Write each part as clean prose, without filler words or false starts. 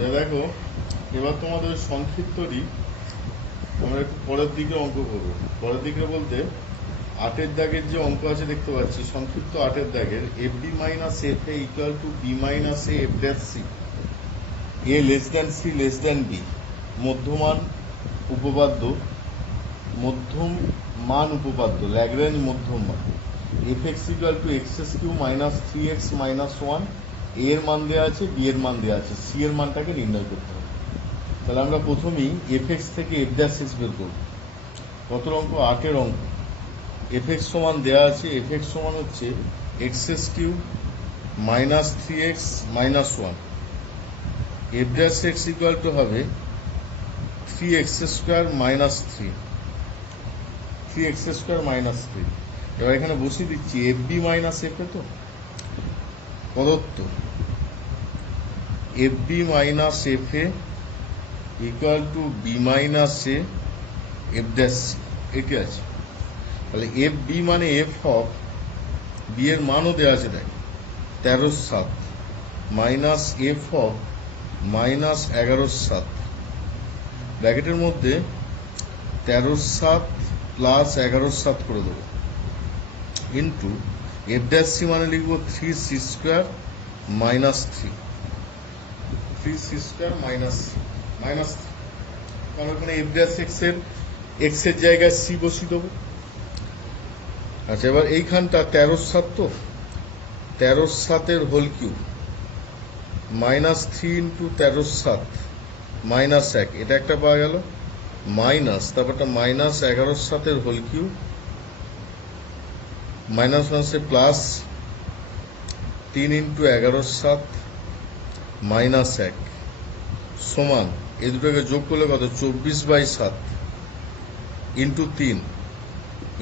দেখো, এবার তোমাদের সংক্ষিপ্তরই আমরা একটু পরের দিকে অঙ্ক করবো। পরের দিকে বলতে 8-এর দাগের যে অঙ্ক আছে দেখতে পাচ্ছি, সংক্ষিপ্ত 8-এর দাগের F B minus F A equal to B minus A F dash C, A less than C less than B, মধ্যমান উপপাদ্য, মধ্যম মান উপপাদ্য, ল্যাগ্রেঞ্জ মধ্যম মান, F X equal to X S Q minus 3x minus 1, A এর মান দেওয়া আছে, বি এর মান দেওয়া আছে, সি এর মানটাকে নির্ণয় করতে হবে। তাহলে আমরা প্রথমেই এফ এক্স থেকে এফ ড্যাশ এক্স বের করব। কত অঙ্ক? 8-এর অঙ্ক। এফ এক্স সমান দেওয়া আছে, এফ এক্স সমান হচ্ছে X S Q minus 3x minus 1, F dash X equal to হবে 3x square minus 3x square minus 3। এবার এখানে বসিয়ে দিচ্ছি F B minus F A, তো প্রদত্ত F B minus F A equal to B minus A F dash C, এটি আছে। তাহলে এফ বি মানে এফ অফ বি এর মানও দেওয়া আছে, দেখ 13/7 মাইনাস এফ অফ মাইনাস 11/7, ব্র্যাকেটের মধ্যে 13/7 প্লাস 11/7 করে দেবো, ইন্টু এফ ড্যাশ সি মানে লিখবো 3c square minus 3c square minus 3, কারণ ওখানে এফ ড্যাশ এক্স এর জায়গায় সি বসিয়ে দেবো। আচ্ছা, এবার এইখানটা 13/7, তো 13/7 whole cube minus 3 into 13/7 minus 1, এটা একটা পাওয়া গেল, মাইনাস তারপরটা মাইনাস 11/7 হোল কিউব মাইনাস মাইনাসে প্লাস 3 ইন্টু 11/7 মাইনাস 1 সমান এই দুটোকে যোগ করলে কত? 24/7 ইন্টু 3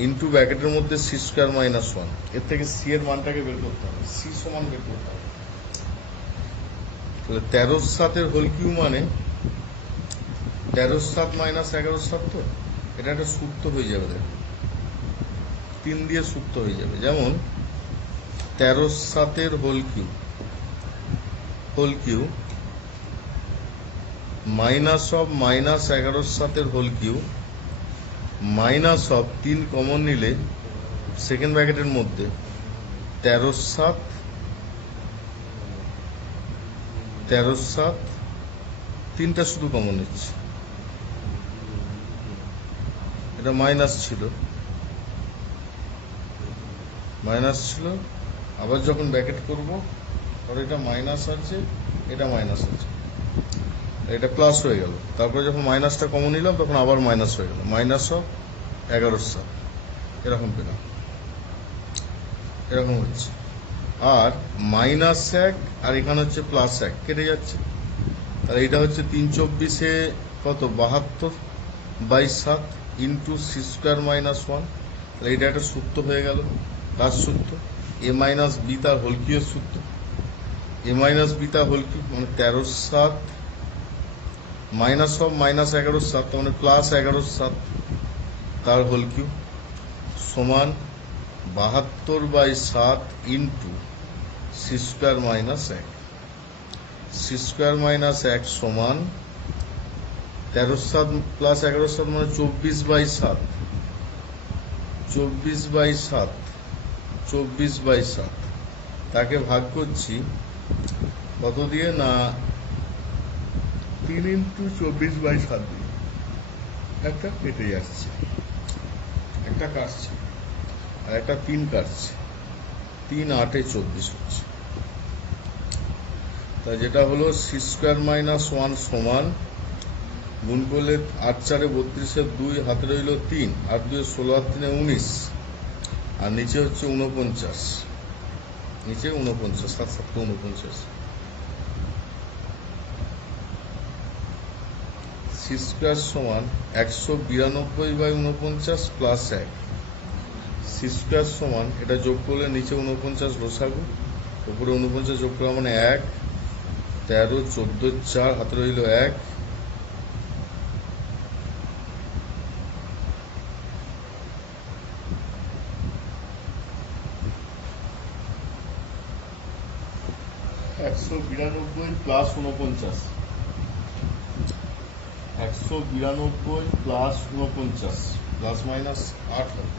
ইন্টু ব্র্যাকেটের মধ্যে সি স্কোয়ার মাইনাস 1। এর থেকে সি এর মানটাকে বের করতে হবে, সি সমান বের করতে হবে। তাহলে 13/7 হোল কিউ মানে 13/7 মাইনাস 11/7, তো এটা একটা সূত্র হয়ে যাবে, দেখো 3 দিয়ে সূত্র হয়ে যাবে। যেমন 13/7 whole cube minus of minus 11/7 whole cube minus of 3 common নিলে সেকেন্ড ব্র্যাকেটের মধ্যে 13/7 তিনটা শুধু কমন নিচ্ছে, এটা মাইনাস ছিল, আবার যখন ব্র্যাকেট করব তখন এটা মাইনাস আছে, এটা মাইনাস আছে, এটা প্লাস হয়ে গেল। তারপরে যখন মাইনাসটা কমন নিলাম তখন আবার মাইনাস হয়ে গেল, মাইনাস অফ 11/7, এরকম পেলাম, এরকম হচ্ছে। আর মাইনাস 1 আর এখানে হচ্ছে প্লাস 1, কেটে যাচ্ছে। তাহলে এটা হচ্ছে 3/24 কত? 72/7 ইন্টু সি স্কোয়ার মাইনাস 1। তাহলে এটা একটা সূত্র হয়ে গেল, কার সূত্র? এ মাইনাস বি তার হোল কিউবের সূত্র। এ মাইনাস বি তার হোল কিউব মানে 13/7 মাইনাস অফ মাইনাস 11/7 মানে প্লাস 11/7 তার হোল কিউব সমান 72/7 into C square minus 1। C square minus 1 সমান 13/7 প্লাস 11/7 মানে 24/7, 24/7 তাকে ভাগ করছি কত দিয়ে? না 3 ইন্টু 24/7 দিয়ে, একটা কেটে যাচ্ছে, একটা কাটছে আর একটা 3 কাটছে, 3 8 24 হচ্ছে। তা যেটা হলো সি স্কোয়ার মাইনাস 1 সমান, গুণ করলে 8 4 32 2 হাতে রইল 3, 8 2 16 আর 3 19, আর নিচে হচ্ছে 49, নিচে 49, 7 7 49। সি স্কোয়ার সমান 192/49 প্লাস 1। সি স্কোয়ার সমান এটা যোগ করলে নিচে 49 বসাবো, উপরে 49 যোগ করা মানে 1, 13 14 4 হাতে রইল 1, +49 192 প্লাস 49 প্লাস মাইনাস 8 হবে।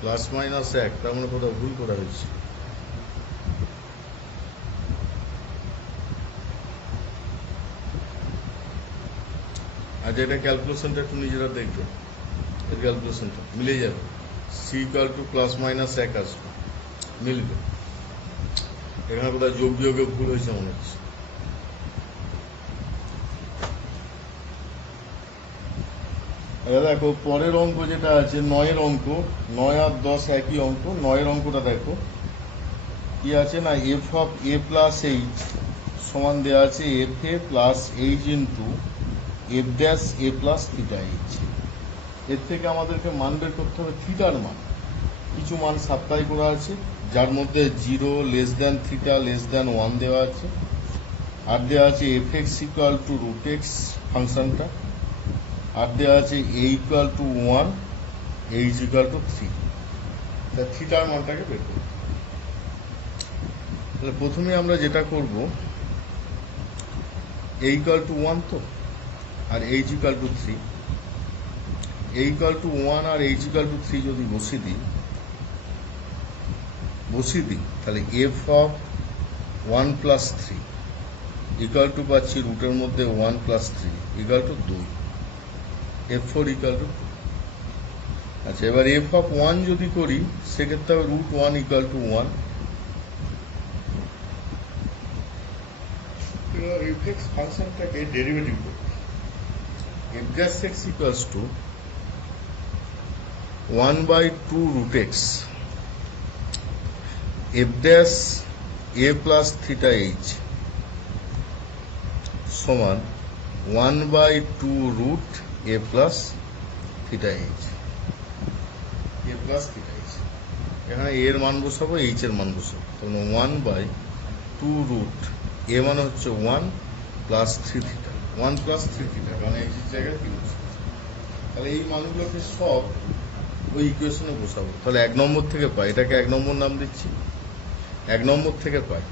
প্লাস মাইনাস 1, তার মানে কোথাও ভুল করা হয়েছে। আজ এটা ক্যালকুলেশনটা একটু নিজেরা দেখবে, এর ক্যালকুলেশনটা মিলে যাবে। C equal to plus minus 1 আসবে, মিলবে। এখানে কোথাও যোগ বিয়োগে ভুল হয়েছে মনে হচ্ছে। দেখো পরের অঙ্ক যেটা আছে 9 অঙ্ক, 9 আর 10 একই অঙ্ক। 9 অঙ্কটা দেখো কি আছে না, F of A plus H সমান দেওয়া আছে F A plus H into F dash A plus theta H. এর থেকে আমাদেরকে মান বের করতে হবে থিটার মান। কিছু মান সাপ্লাই করা আছে, যার মধ্যে 0 less than theta less than 1 দেওয়া আছে, আর দেওয়া আছে F X equal to root X ফাংশনটা, আর দেওয়া আছে A equal to 1, H equal to 3। তা থিটার মানটাকে বের করব। তাহলে প্রথমে আমরা যেটা করব, এ ইকুয়াল টু 1 তো, আর H equal to 3। A equal to 1 আর এইচ ইকুয়াল টু 3 যদি বসিয়ে দিই, তাহলে F of 1 plus 3 equal to পাচ্ছি রুটের মধ্যে 1 plus 3 equal to 2, f4 equal to 2। আচ্ছা, এবার এফ অফ 1 যদি করি সেক্ষেত্রে হবে root 1 equal to 1। F X ফাংশনটাকে ডেরিভেটিভ করব, F dash X equals to 1/2 root X F dash A plus theta H সমান 1/2 root A plus theta H. A plus theta H, এখানে এর মান বসাবো, এইচ এর মান বসাবো। তাহলে 1/2 রুট এ মানে হচ্ছে 1 প্লাস 3 থিটা, 1 প্লাস 3 থিটা, কারণ এইচ এর জায়গায় 3 বসাবো। তাহলে এই মানগুলোকে সব ওই ইকুয়েশনে বসাবো। তাহলে 1 নম্বর থেকে পাই, এটাকে 1 নম্বর নাম দিচ্ছি, 1 নম্বর থেকে পাই।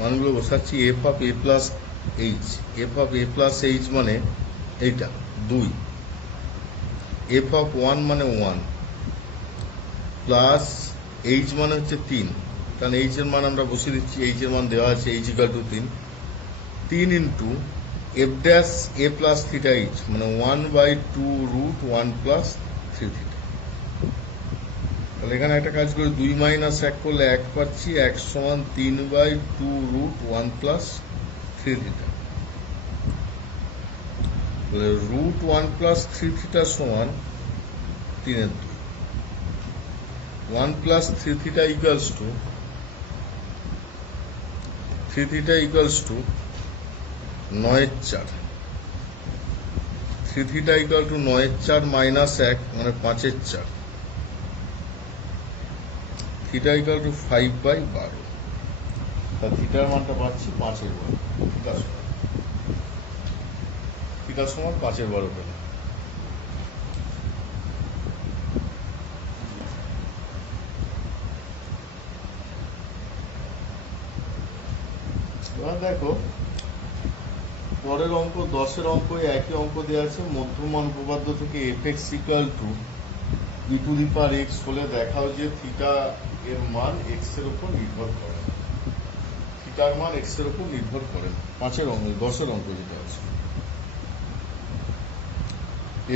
মানগুলো বসাচ্ছি, F of A plus H, F of A plus H মানে এইটা 2, এফ অফ 1 মানে 1 প্লাস এইচ মানে হচ্ছে 3, কারণ এইচ এর মান আমরা বসিয়ে দিচ্ছি, এইচ এর মান দেওয়া আছে, H equal to 3 into F dash A plus theta H মানে 1/2 রুট 1 প্লাস 3 থিটা। তাহলে এখানে একটা কাজ করে 2 মাইনাস 1 করলে 1 পাচ্ছি, 1 সমান 3/2 রুট 1 প্লাস 3 থিটা। তাহলে রুট 1 প্লাস 3 থিটা সমান 3/2, 1 plus 3 theta equals to 3 theta equals to 9/4, 3 theta equal two 9/4 minus 1 মানে 5/4, থিটা ইকুয়াল টু 5/12। তা থিটার মানটা পাচ্ছি 5/12, থিটা সমান 5/12 পেলাম। এবার দেখো পরের অঙ্ক 10 অঙ্ক, একই অঙ্ক দেওয়া আছে। মধ্যমান উপপাদ্য থেকে F X equal to E to the power x হলে দেখাও যে থিটা এর মান এক্স এর উপর নির্ভর করে, থিটার মান এক্স এর উপর নির্ভর করে। 10 অঙ্ক যেটা আছে,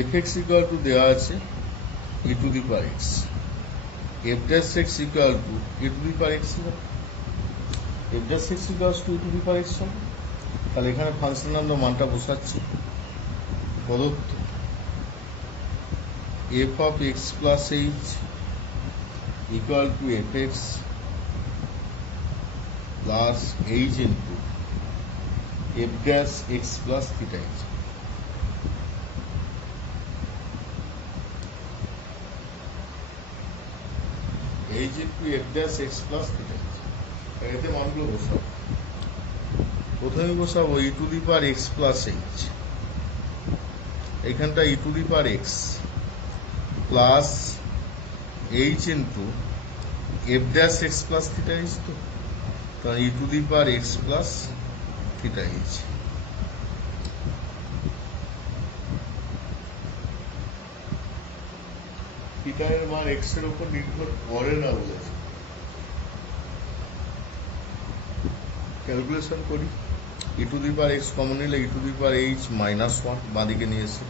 এফ এক্স ইকুয়াল টু দেওয়া আছে E to the power X, F dash X equal to E to the power X, F dash X equals to E to the power X হবে। তাহলে এখানে ফাংশন আমরা মানটা বসাচ্ছি, প্রদত্ত F of X plus H equal to F X plus H into F dash X plus theta H. H into F dash X plus theta H, এতে মানগুলো বসাবো। প্রথমে বসাবো E to the power X plus H, এখানটা E to the power X plus H into F dash X plus theta H, তো তাহলে E to the power X plus theta H. Theta এর মান এক্স এর উপর নির্ভর করে না বলেছে। ক্যালকুলেশন করি, E to the power X common নিলে E to the power H minus one বাঁদিকে নিয়ে এসে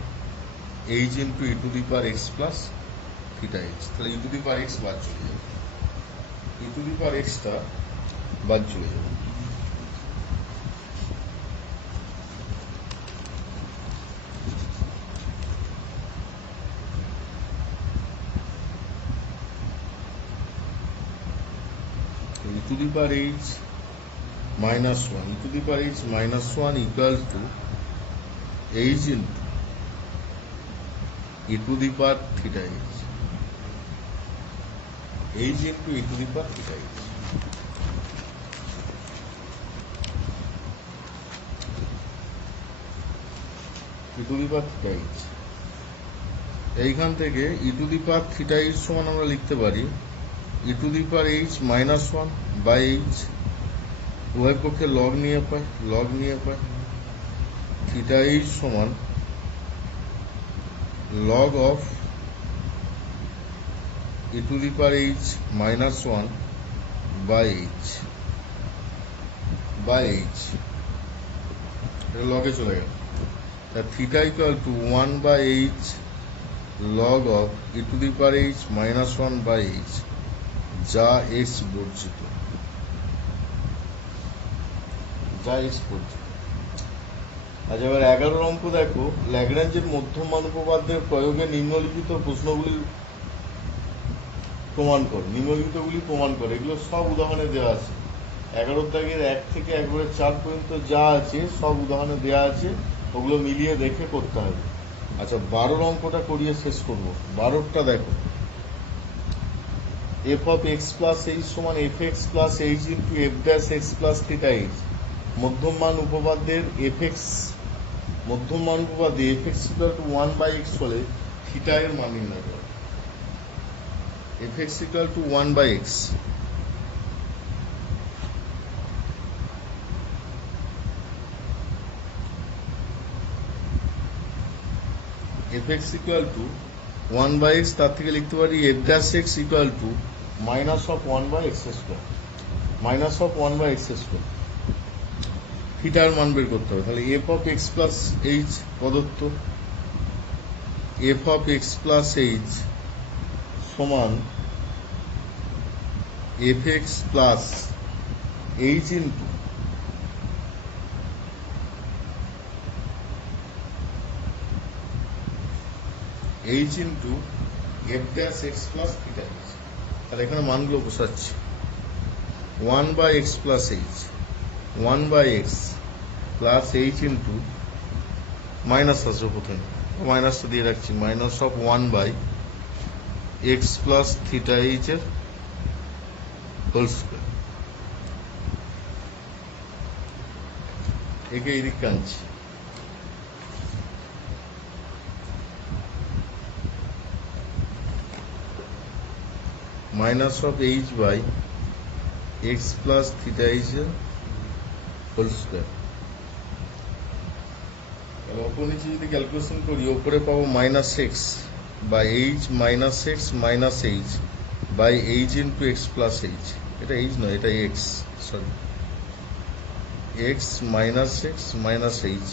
H into E to the power X plus theta H, তাহলে E to the power x বাদ চলে যাবে, E to the power extra বাদ চলে যাবে। E to the power H minus 1, e to the power h minus 1 equal to h into e to the power theta h, h into e to the power theta h। e to the power theta h, এইখান থেকে e to the power theta h সমান আমরা লিখতে পারি e to the power h minus 1 by h, উভয় পক্ষে log নিয়ে pi theta H সমান log of E to the power H minus 1 by H, এটা লগে চলে গেল, তা theta equal to 1 by H log of E to the power H minus 1 by H, যা এক্স বর্জিত, আচ্ছা এবার 11 অঙ্ক দেখো, ল্যাগ্রাঞ্জের মধ্যমান উপপাদ্যের প্রয়োগে নিম্নলিখিত প্রশ্নগুলি প্রমাণ করে, এগুলো সব উদাহরণে দেওয়া আছে। 11 দাগের 1 থেকে একবারে 4 পর্যন্ত যা আছে সব উদাহরণে দেওয়া আছে, ওগুলো মিলিয়ে দেখে করতে হবে। আচ্ছা 12 অঙ্কটা করিয়ে শেষ করবো। 12টা দেখো, F of X plus H সমান F X plus H into F dash X plus theta H. মধ্যমান উপপাদ্যের F X equal to 1 by X হলে থিটা এর মান নির্ণয় করো। F X equal to 1 by X, F X equal to 1 by X, তার থেকে লিখতে পারি F dash X equal to minus of 1 by X square, থিটার মান বের করতে হবে। তাহলে F of X plus H প্রদত্ত, F of X plus H সমান F X plus H into F dash X plus theta H. তাহলে এখানে মানগুলো বসাচ্ছি, 1 by X plus H, 1 by X plus H into minus আসবে প্রথমে, মাইনাসটা দিয়ে রাখছি, minus of 1 by X plus theta H এর হোল স্কোয়ার, একে এদিক টানছি, minus of H by X plus theta H এর হোল স্কোয়ার। ওপর নিচে যদি ক্যালকুলেশন করি, ওপরে পাবো minus X by H minus X minus H by H into X plus H, এটা এইচ নয় এটা X, sorry X minus H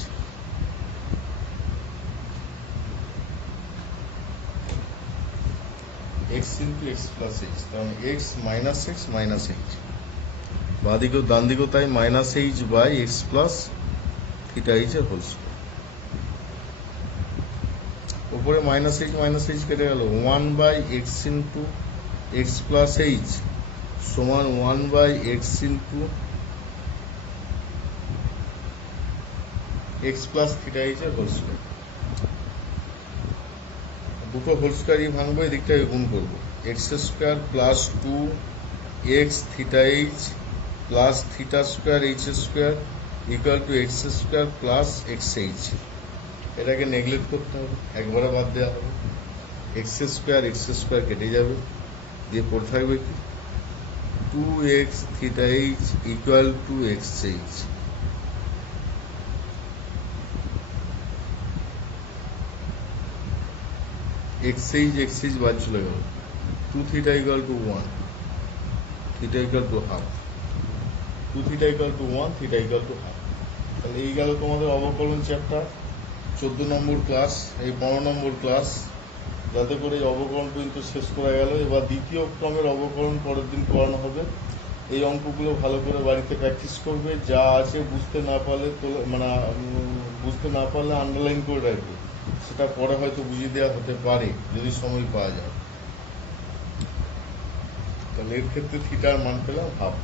X into X plus H, কারণ এক্স মাইনাস এইচ, বাঁদিকেও ডান দিকেও তাই, minus H by X plus theta H এর whole square. উপরে মাইনাস এইচ কেটে গেল, 1 by X into X plus H সমান 1 by X into X plus theta H এর হোল স্কোয়ার। দুটো হোল স্কোয়ারই ভাঙবো, এদিকটাকে গুণ করবো, x square plus 2 x theta H plus theta square H square equal to x square plus x H. এটাকে neglect করতে হবে, একবারে বাদ দেওয়া হবে। এক্স স্কোয়ার কেটে যাবে, দিয়ে পড়ে থাকবে কি 2x theta H equal to x H. X H বাদ চলে গেল, 2 theta equal to 1, theta equal to half, 2 theta equal to 1, theta equal to half. তাহলে এই গেল তোমাদের অবকলন চ্যাপ্টার 14 নম্বর ক্লাস, এই 15 নম্বর ক্লাস, যাতে করে এই অবকলন কিন্তু শেষ করা গেল। এবার দ্বিতীয় ক্রমের অবকলন পরের দিন করানো হবে। এই অঙ্কগুলো ভালো করে বাড়িতে প্র্যাকটিস করবে, যা আছে বুঝতে না পারলে বুঝতে না পারলে আন্ডারলাইন করে রাখবে, সেটা পরে হয়তো বুঝিয়ে দেওয়া হতে পারে যদি সময় পাওয়া যায়। তাহলে এর ক্ষেত্রে থিটার মান পেলাম হাফ।